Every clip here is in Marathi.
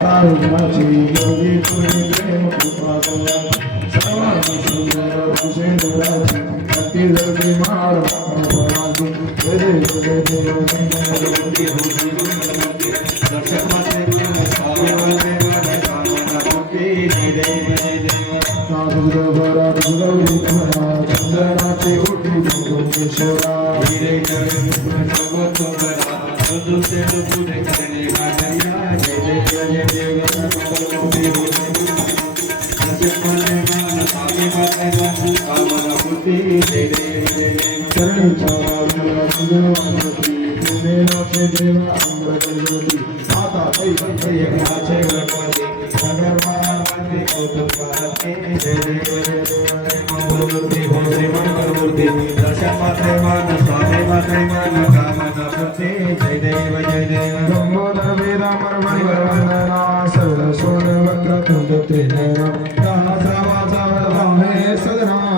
माझी योगी तुझे प्रेम कृपा करा सर्वांनी सुंदर तुझे डोळ्याची अति जगदी माळ माझी जय जय देव दर्शक माते स्वामी वंदे माते कामना कोटी जय देव साधुद भरा गौरी भरा चंदनाचे ओटी गोकेश्वरा हिरे जय सर्वतो करा दुसरे तुझे करणे गाजया जय जय देव सर्वतो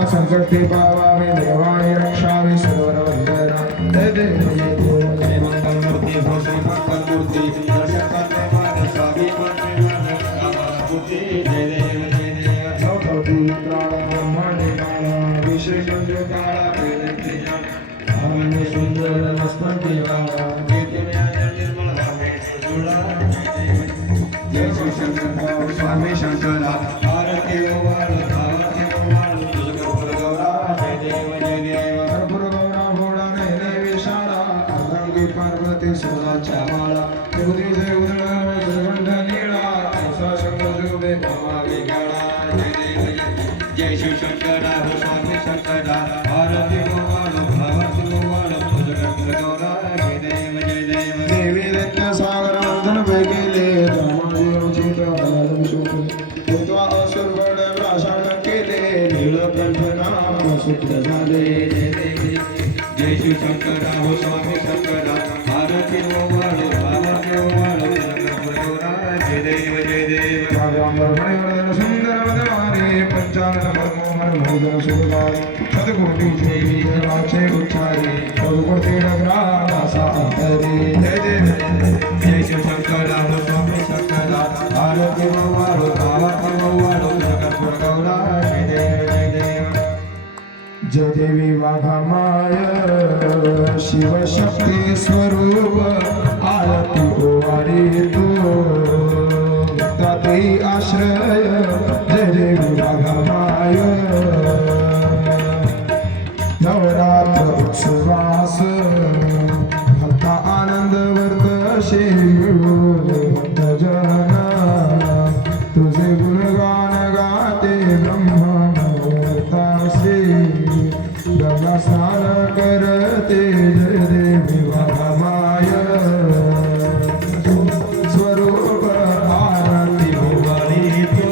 संकटे पावावे देवाने रक्षावे सर्व वंदना जय देव जय देव जय मंगल मूर्ती हो श्री मंगल मूर्ती दर्शकाने मान स्वामी मूर्ती जय देव जय देव चौथी प्राण ब्रह्मांडे काळा विशेष काळा वेदते आनंद सुंदर मस्तके वाला निर्मल भावे जुळा जय श्री शंकर स्वामी शंकरा आरती ओवाळ पार्वती सुराच्या माळा देवदी जय उदळ सुगंध नीळा ऐसा शंकर देवे भावे गाळा जय देव जय शिव शंकरा हो स्वामी शंकरा आरती गोवाळ भावती गोवाळ तुझं गौरा जय देव देवी रत्न सागर मंथन केले रामादेव चित्र शोभे देवा असुर बळ प्राशान केले नीलकंठ नाम सूत्र झाले जय देव जय शिव शंकरा हो स्वामी शंकरा आरती ओवाळ भावती ओवाळ जय देव जय देव भागवांबर सुंदर वदवारे पंचानन मनमोहन भोजन सुखदारे सदकोटी जोगी देवाचे उच्चारे प्रभुमूर्ती नगरासा अंतरे जय देव जय शिव शंकरा हो स्वामी शंकरा आरती ओवाळ भावती ओवाळ जगद्गुरु गौरा जय देव जय देव जय देवी वाघमाय शिवशक्ती स्वरूप आरती ओवाळी तू ताते आश्रय जय देवी वाघमाय नवरात्र उत्सवास भक्ता आनंद वर्तशे भक्तजन तुझे गुणगान गाते ब्रह्मतासे गंगा स्नान करते जय देवी वाघमाय स्वरूप आरती ओवाळी तो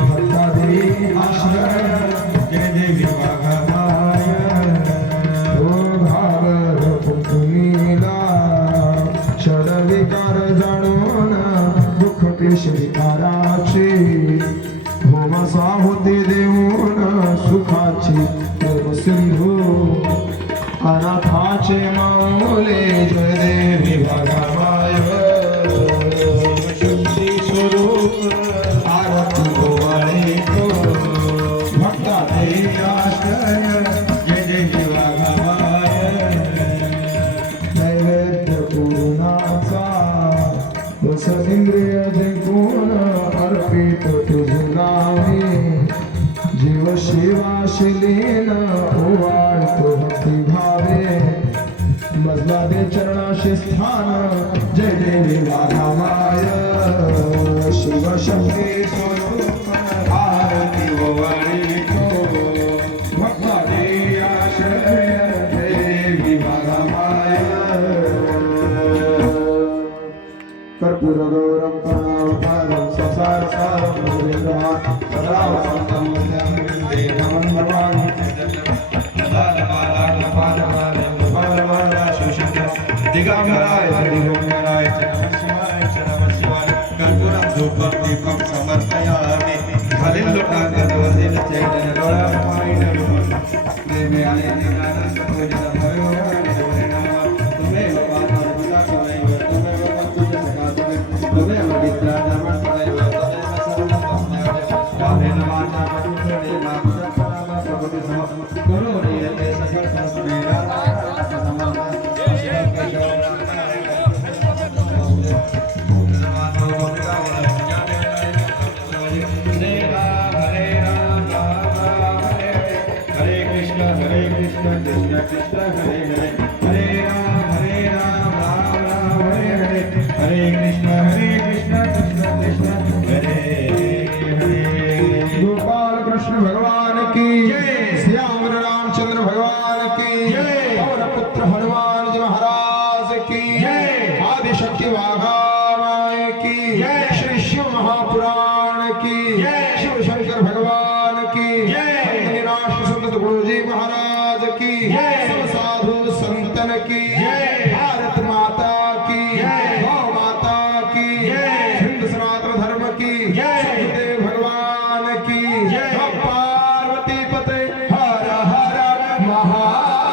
भक्ता दे आश्रय जय देवी वाघमाय ओ घागर पुतुनीला षडविकार जाणून दुःख पेशविकाराचे होमा साहुती देऊन सुखाची सिंधू अनाथाचे माऊले जय देवी वाघमाय शुद्धी स्वरूप आरती ओवाळी तो भक्ता देवी आश्रय जय देवी वाघमाय नैवेद्य पूर्णाचा दस इंद्रिय जिंकून अर्पित तुझे नावे जीव शिवाशिलीन ओवाळतो भक्ती भावे मजला दे चरणाशी स्थान जय देवी वाघमाय शिवशक्ती स्वरूप आरती ओवाळी तो भक्ता दे आश्रय देवी वाघमाय कर्पूर गौरम करुणावतारम संसार सारम सदा वसंतम दिगंबराय दिगंबराय नमः शिवाय कर्पूरं धूपं दीपं समर्पयामि खालील लोटांगण वंदित चैतन्य डोळ्यापायी देवी आले निरानंद पूजित भयो नमः तुम्हेव पावनं तुमेव पवित्र जय श्री शिव महापुराण की जय शिव शंकर भगवान की जय राष्ट्र संत गुरुजी महाराज की जय सब साधु संतन की जय भारत माता की जय गौ माता की जय हिंद सनातन धर्म की जय सतदेव भगवान की जय पार्वती पते हर हर महादेव।